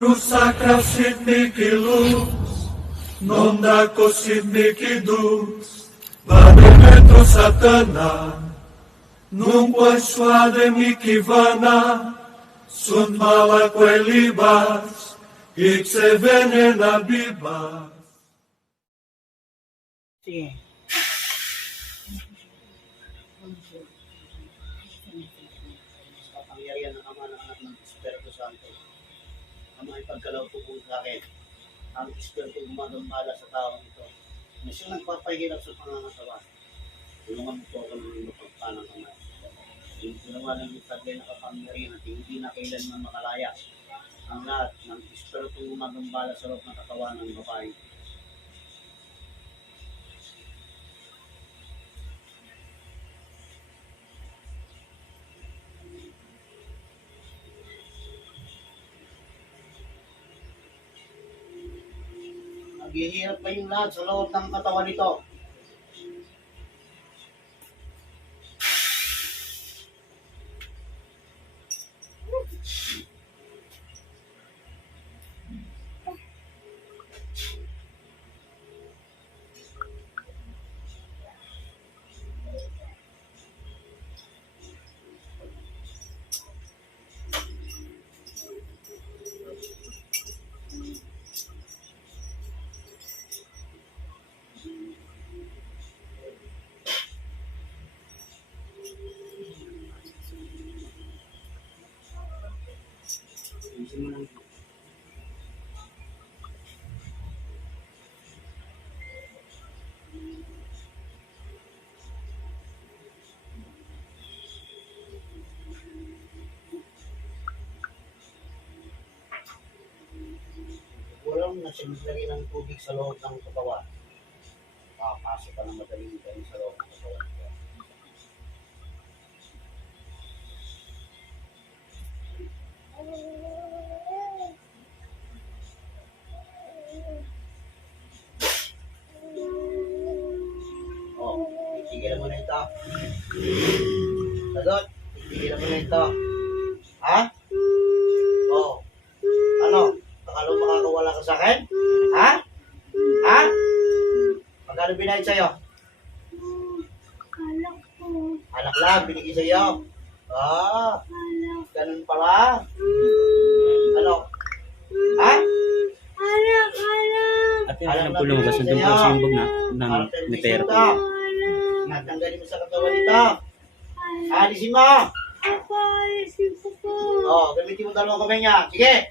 Sacra sit mihi lux, non daco sit mihi dux, vade petro satana, nunque suade mihi vana, sunt mala quelibas, ipse venena bibas. Sige. Kapangyarihan ng Ama, ng Anak, ng Espiritu Santo. Ama, ipagkalaw po po sa akin. Ang Espiritu gumagambala sa taong ito. Na siya nagpapahirap sa pangangasawa. Tulungan mo po ako ng mapagpanang Ama. Yung ginawa ng itagay na kapangyarihan at hindi na kailanman makalaya. Ang lahat ng Espiritu gumagambala sa loob ng katawan ng babae. Naghihirap kayong lahat sa loob ng katawan nito. Walang nasimilari ng tubig sa loob ng katawan. Papasok ka ng madaling kayo sa loob ng katawan nito. Tigilan mo na ito. Sagot, tigilan mo na ito. Ha? Ano? Akala mo makakawala ka sa akin? Ha? Ha? Magkano binayad sa'yo? Alak po. Alak lang, binigay sa'yo. Ganun pala. Ano? Ha? Alak. Ate, alam po lumabas na doon po siya yung bag ni Pero. Natanggalin mo sa katawan nito. Alisin mo. Ako, alisin ko po. Gamitin mo dalawang kamay niya. Sige.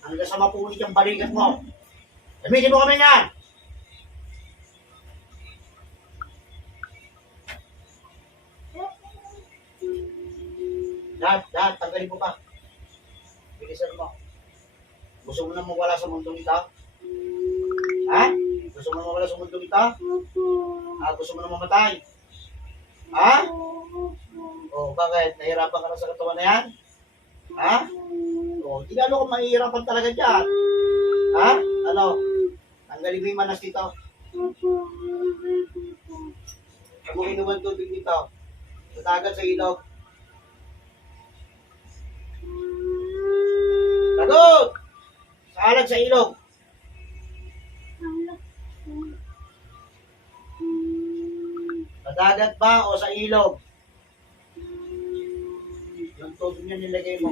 Hanggang sa mapunit yung balikat mo. Gamitin mo kamay niya. Lahat, tanggalin mo pa. Bilisan mo. Gusto mo na mawala sa mundo nito? Ha? Gusto mo na mawala sa mundo nito? Gusto mo na mamatay? Ha? Bakit? Nahirapan ka na sa katawan na yan? Ha? Hindi lalo kung mahihirapan talaga dyan. Ha? Ano? Tanggalin mo yung manas dito. Huwag mo inuman tubig dito. Tatagal sa ilog. Sagot! Saalag sa ilog. Sa dagat ba o sa ilog? Yung tubig niya nilagay mo.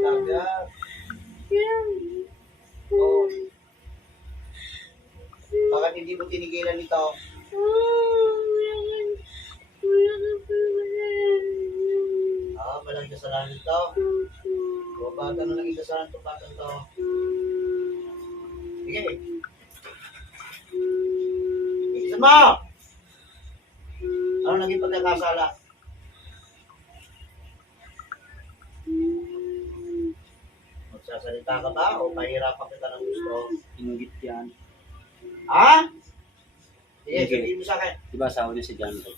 Dagat. Bakit hindi mo tinigilan ito? Walang kasalanan ito. Bakit ano naging kasalanan ito? Bakit ito? Sige. Isa mo! Ano naging pagkakasala? Magsasalita ka ba o mahirapan kita ng gusto? Inggit yan. Ha? Sige, sabihin mo sa akin. Diba asawa niya si John Ray?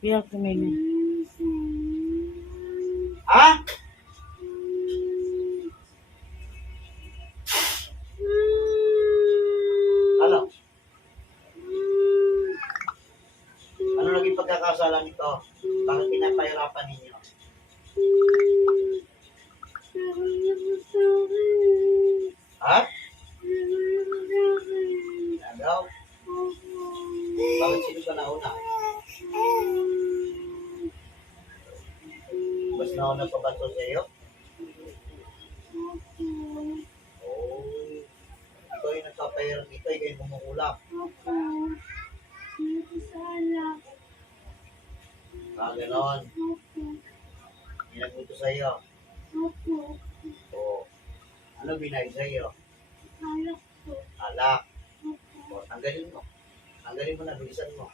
Biyak tumingin. Ha? Ano naging pagkakasala nito? Bakit pinapahirapan ninyo? nagpapautos sa iyo? Opo. Oo. Ikaw yung nagpapahirap dito, ikaw yung bumukulap. Opo. Dito sa alak. Ganon. Opo. Yung nagbuto sa iyo. Opo. Oo. Ano binay sa iyo? Alak po. Alak. Opo. O, tanggalin mo. Tanggalin mo na, bilisan mo.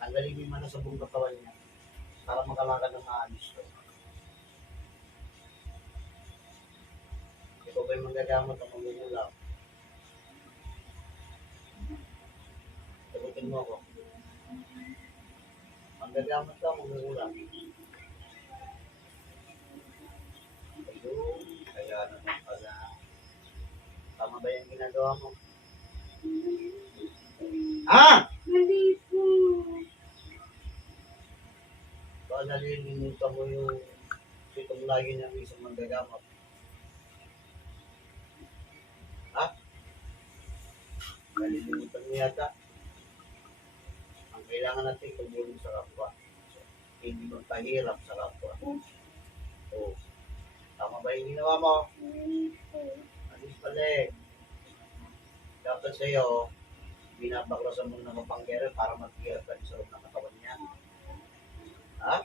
Tanggalin mo yung mana sa buong katawan niya. Para makalakad ng maayos ko. Ikaw ba yung manggagamot o mangungulap? Sagutin mo ako. Manggagamot ka o mangungulap? Ayun, kaya naman pala. Tama ba yung ginagawa mo? Ha? Mali po. Baka nalilimutan mo yung sitong lagi ng isang manggagamot. Ha? Nalilimutan mo yata. Ang kailangan natin tumulong sa kapwa. Hindi magpahirap sa kapwa. Oo. Tama ba yung ginawa mo? Mali po. Alis pala eh. Dapat sa'yo, binabaklasan mo ng mapangyari para maghirap ka sa loob ng katawan niya. Ha?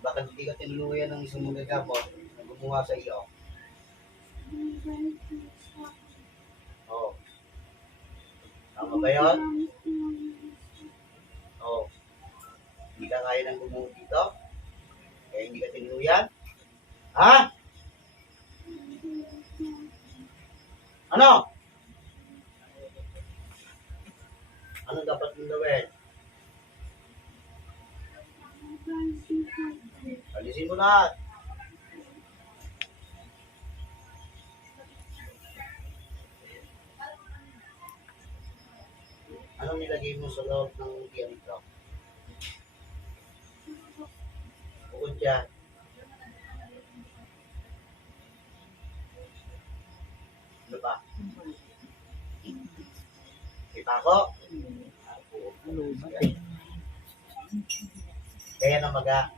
Bakit hindi ka tinuluyan ng isang manggagamot na gumawa sa iyo? Mali po sa Oo. Tama ba yun? Oo. Hindi ka kaya ng gumuho dito? Kaya hindi ka tinuluyan? Ha? Ano? Ano dapat mong gawin? Alisin mo lahat. Anong nilagay mo sa loob ng ganito? Bukod dyan. Ano ba? Ipako? Kaya namaga.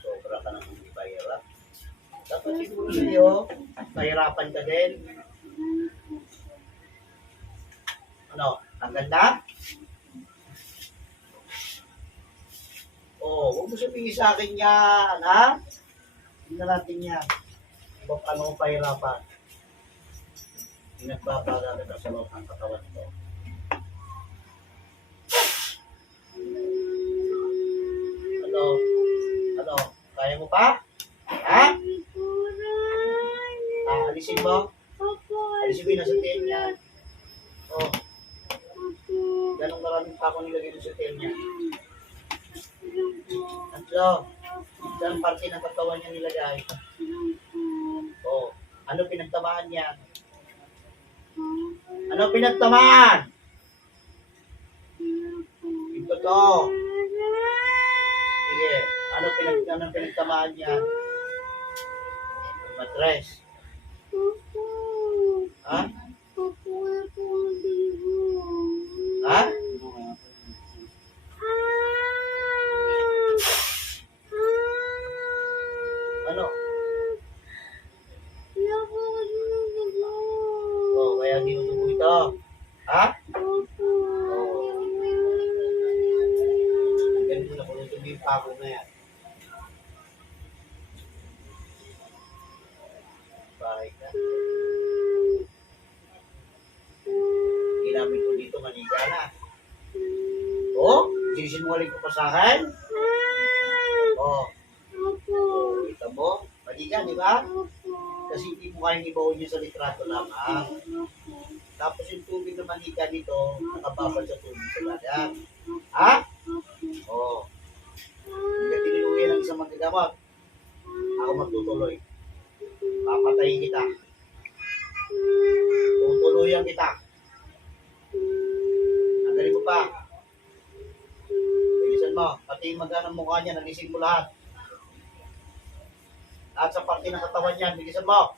Sobra ka naman di pahirap. Dapat siguro sa'yo, pahirapan ka din. Ano? Ang ganda? Oo, huwag mo sabihin sa akin yan, ha? Tingnan natin yan. Kung paano mo pahirapan. Pinagbabaga ka sa loob ng katawan ko. Ano? Ano? Kaya mo pa? Ha? Alisin mo? Opo. Alisin mo yung nasa tiyan niya. Oh, Opo. ganong maraming pa ako nilagay doon sa tiyan niya. Ilang po. Tatlo. Saan parte ng katawan niya nilagay? Ilang po. Oh, ano pinagtamaan niya? Ano pinagtamaan? Yung totoo. Sige, ano pinagtamaan niya? Matres. Opo. Ha? Opo. Opo. Libo. Ha? Ano? Wala po ako dinudugo. Oh, kaya dinudugo ito. Ha? Opo. Ganun mo na kung ito yung pako na yan. Bahay ka. Ginamit ko dito, maniga na. Oh, sinisinungaling ko pa sa akin? Oh, Opo. kita mo? Maniga, di ba? Opo. Kasi hindi mo kayang ibaon yun sa litrato lamang. Opo. Tapos yung tubig na manika dito, nakababad sa tubig sa dagat. Ha? Oo. Hindi ka tiniluyan ng isang magagamot. Ako magtutuloy. Papatayin kita. Tutuluyan kita. Tanggalin mo pa. Bilisan mo. Pati yung maga ng mukha niya, nagising mo lahat. Lahat sa parte ng katawan niyan, bilisan mo.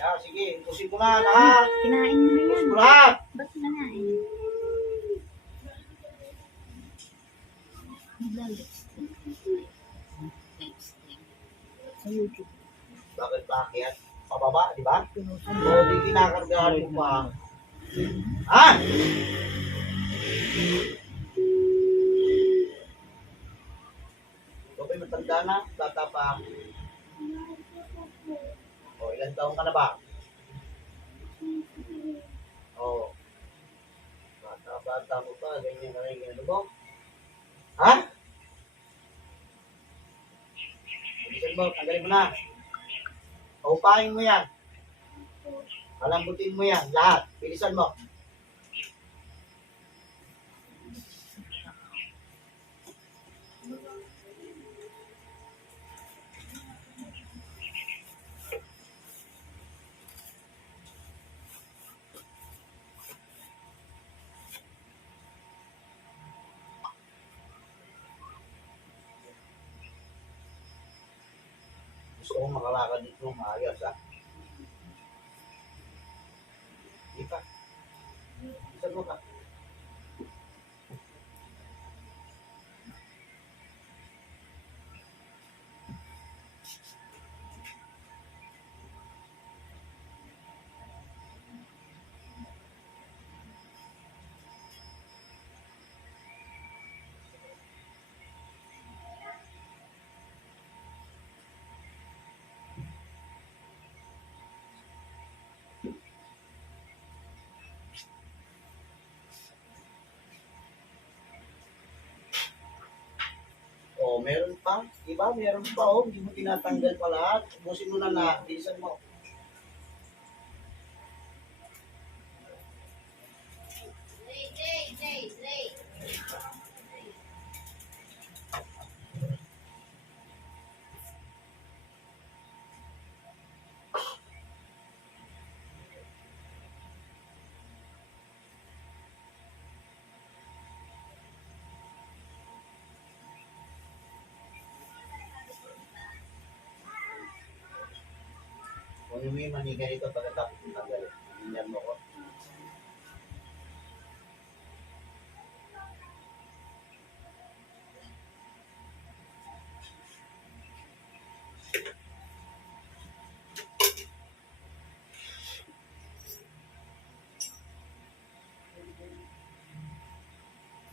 Yeah, sige, ubusin mo na lahat. Kinain mo na yan. Ubusin mo lahat. Ba't kinain? Sa YouTube. Bakit bakit? Pababa, di ba? Pinusan O, di kinakargahan mo pa. Ha? Ikaw ba'y matanda na? Bata pa. O, ilang taon ka na ba? O, bata mo pa. Ganyan ka rin ginano mo. Ha? Bilisan mo, tanggalin mo na. Paupahin mo yan. Palambutin mo yan, lahat. Bilisan mo. Gusto kong makalakad dito ng maayos, ha? Di pa. Bilisan mo ka. Oh, meron pa. Diba? Meron pa, oh. Hindi mo tinatanggal pa lahat. Ubusin mo na lahat. Bilisan mo. Kung yung may maniga nito pagkatapos ng tanggal, hinyan mo ko.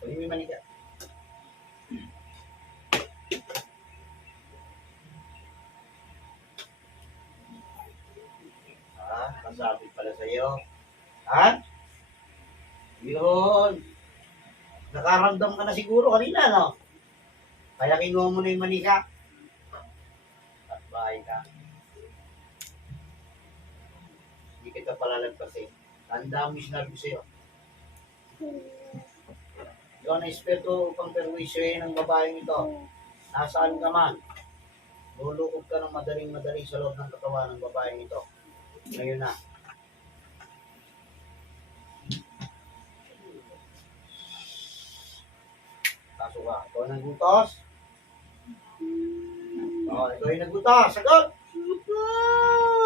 Kung yung may maniga. Masabi pala sa'yo. Ha? Yun. Nakaramdam ka na siguro kanina, no? Kaya kinuha mo na yung manika. At bahay ka. Hindi kita palalagpasin. Tanda mo yung sinabi ko sa'yo. Ikaw na eksperto upang perwisyohin ng babaeng ito. Nasaan ka man? Lulukog ka ng madaling-madali sa loob ng katawan ng babaeng ito. Ngayon na. Pasok ka. Ikaw ang nagbutos. Oh, ikaw yung nagbutos. Sagot!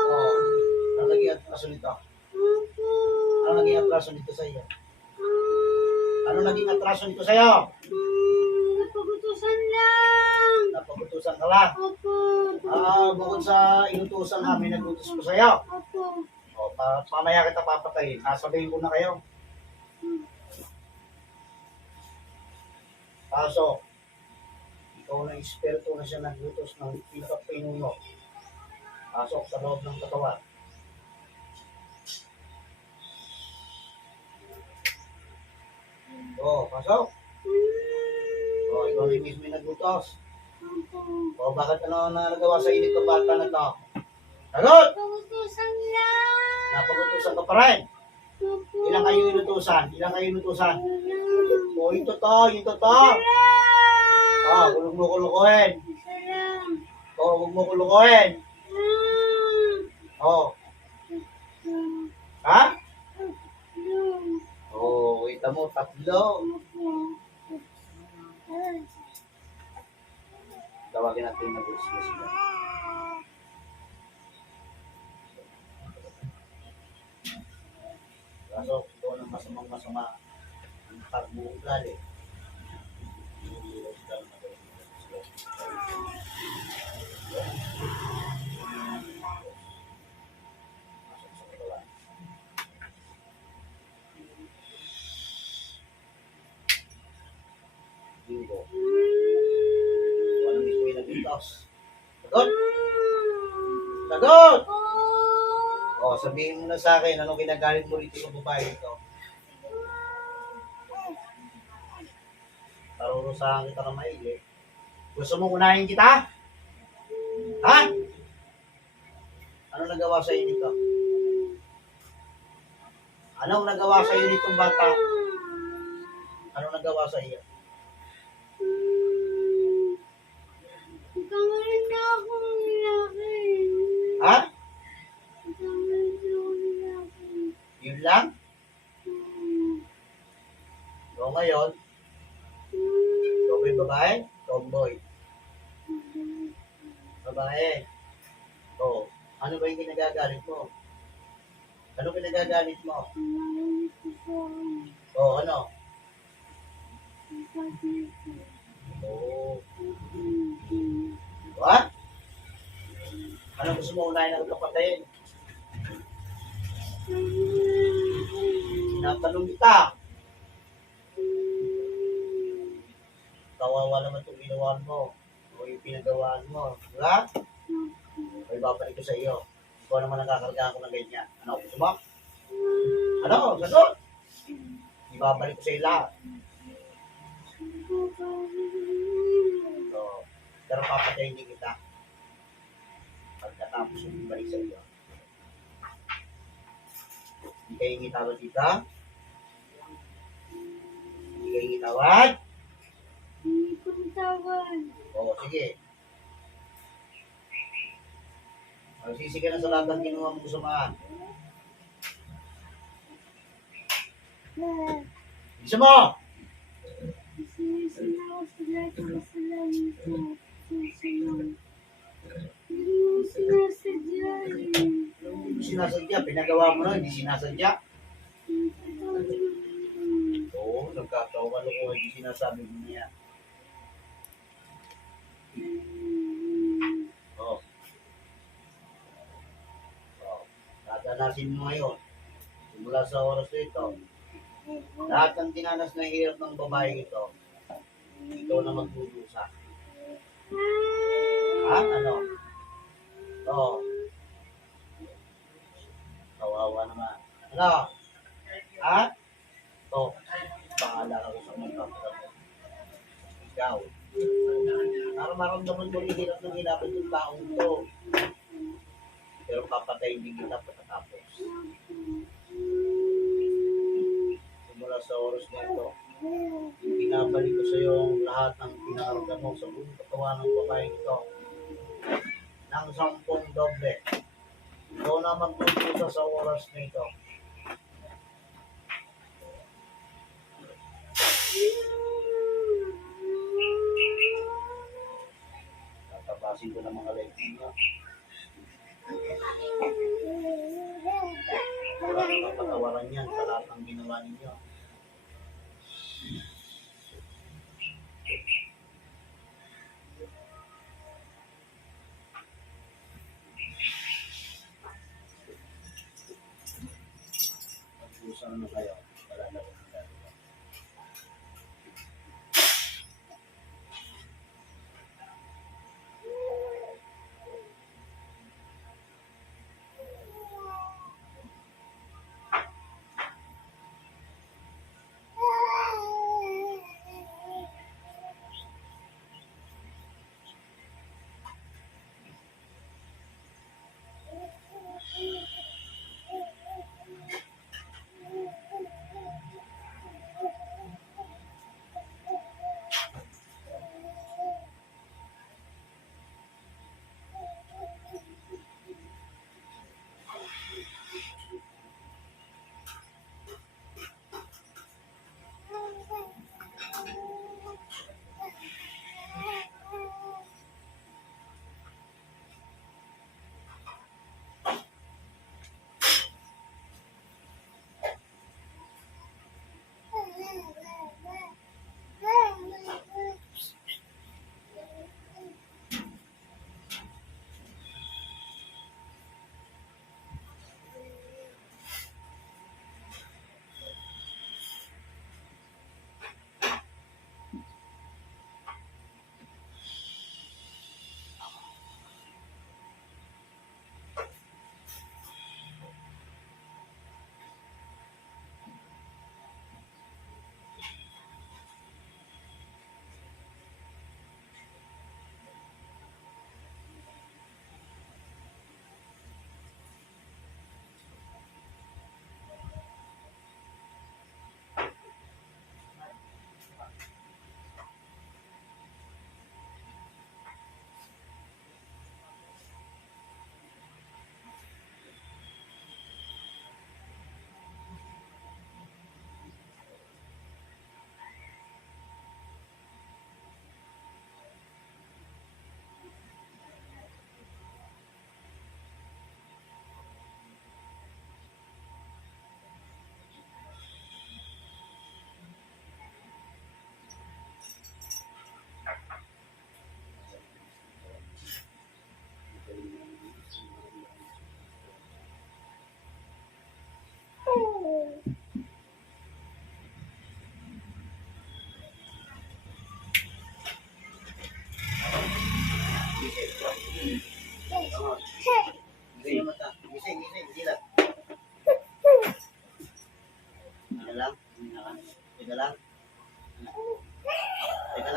Oh, ano naging atraso nito? Ano naging atraso nito sa iyo? Ano naging atraso nito sa iyo? Napagutusan lang. Napagutusan ka lang. Opo. Bukod sa inutusan namin, nagutos ko sa iyo. Opo. O, mamaya kita papatayin. Sasabihin ko na kayo. Pasok. Ikaw na eksperto na siya naglutos ng pinuno. Pasok sa loob ng katawan. Pasok. Ikaw na yung mismo yung naglutos. Bakit ano na nagawa sa init ng bata na to? Sagot! Napagutusan lang. Napagutusan ka pa rin. Opo. Ilang kayo inutusan? Yung totoo. Huwag mo kulukuhin. Isa lang. Huwag mo kulukuhin. Ha? Kita mo, tatlo. Tawagin natin yung nag-uuslos mo. Kaso, ito ng masamang-masama ang pagbuugali. Iulos ka na ko. Ano mismo yung nagpitos? Sagot! Sagot! O, sabihin mo na sa akin, anong kinagalit mo rito yung babae ito? Parurusahan kita ka maili. Gusto mo unahin kita? Ha? Ano nagawa sa iyo nito? Anong nagawa sa iyo nitong bata? Ano nagawa sa iyo? Kamarin na akong lalaki. Ha? Kamarin na akong lalaki. Yun lang? So ngayon, tomboy babae? Tomboy. Babae. O, ano ba yung kinagagalit mo? Ano kinagagalit mo? Kamarin ko sa O, ano? kapatid ko. O, what? Ano gusto mo unahin ang kapatayin? Tinatanong kita. Kawawa naman itong ginawa mo. O yung pinagawaan mo. Diba? O ibabalik ko sa iyo. Ikaw naman nakakarga ako ng ganyan. Ano? Gusto mo? Ano? Sagot! Ibabalik ko sa iyo lahat. So, pero papatayin din kita. Pagkatapos yung balik sa iyo. Hindi kayo ngitawad dito? Hindi kayo ngitawad? Hindi ko tawad. Oo, sige. Magsisi ka na sa lahat ng ginawa mong sumaan. Bisa mo! Sinisinaw sa lahat ng kasalanan ko. Sinisinaw. Hindi mo sinasadya eh. Hindi mo sinasadya. Pinagawa mo na, hindi sinasadya. Oo, nagkakawalo ko, hindi sinasabi mo niya. Oo. Oo. Dadanasin mo ngayon. Simula sa oras na ito. Lahat ng dinanas na hirap ng babae ito, ikaw na magdudusa. Ha? Ano? Oo. Kawawa naman. Ano? Ha? Oo. Bahala ka sa mga kapatid mo. Ikaw. Para maramdaman mo yung hirap ng hinapan ng taong ito. Pero papatayin din kita pagkatapos. Simula sa oras na ito, binabalik ko sa iyo ang lahat ng pinakarga mo sa buong katawan ng babae ito. Nang 10 doble. Ikaw na magtutusa sa oras na ito. Tatapasin ko ng mga legs niyo. Wala nang kapatawaran yan sa lahat ng ginawa ninyo. Mag-usap na kayo. Wala na akong gagawa.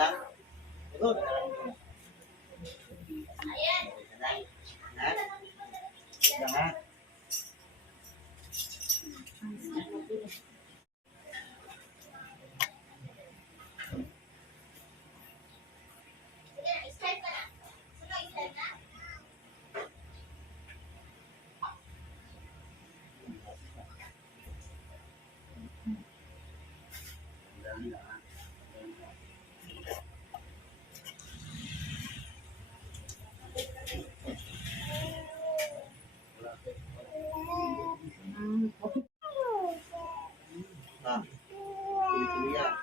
Ha? Siguro, Ayan. Ha? Ito nga. Ha? Tuloy-tuloy yan.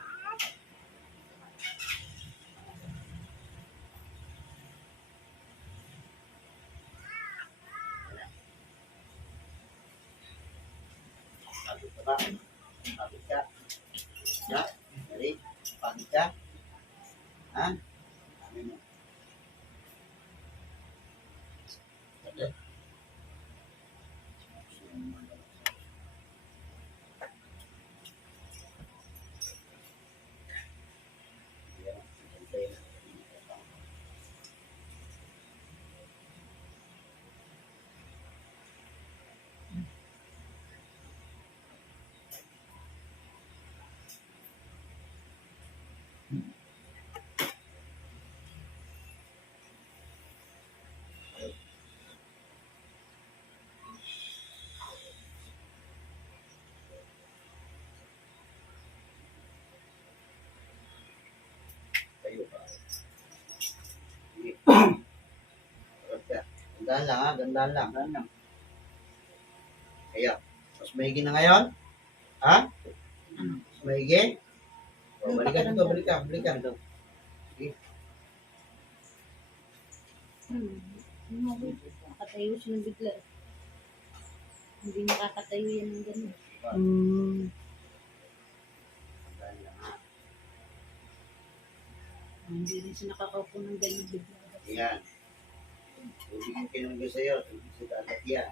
Pagod ka ba? Pagod ka? Ya? Dali? Pagod ka? Ha? Ano mo? Pagod? Kayo ba? Sige. Pagod ka. Gandaan lang ha, gandaan lang. Gandaan lang. Kaya, mas maigi na ngayon? Ha? Mas maigi? O, balikan dito, balikan. Ito. Nakatayo siya ng bigla. Hindi nakakatayo yan ng ganun. Gandaan lang ha. Hindi rin siya nakakaupo ng ganun bigla. Yan. Tubig yung kinunggo sa'yo, tubig sa dagat yan.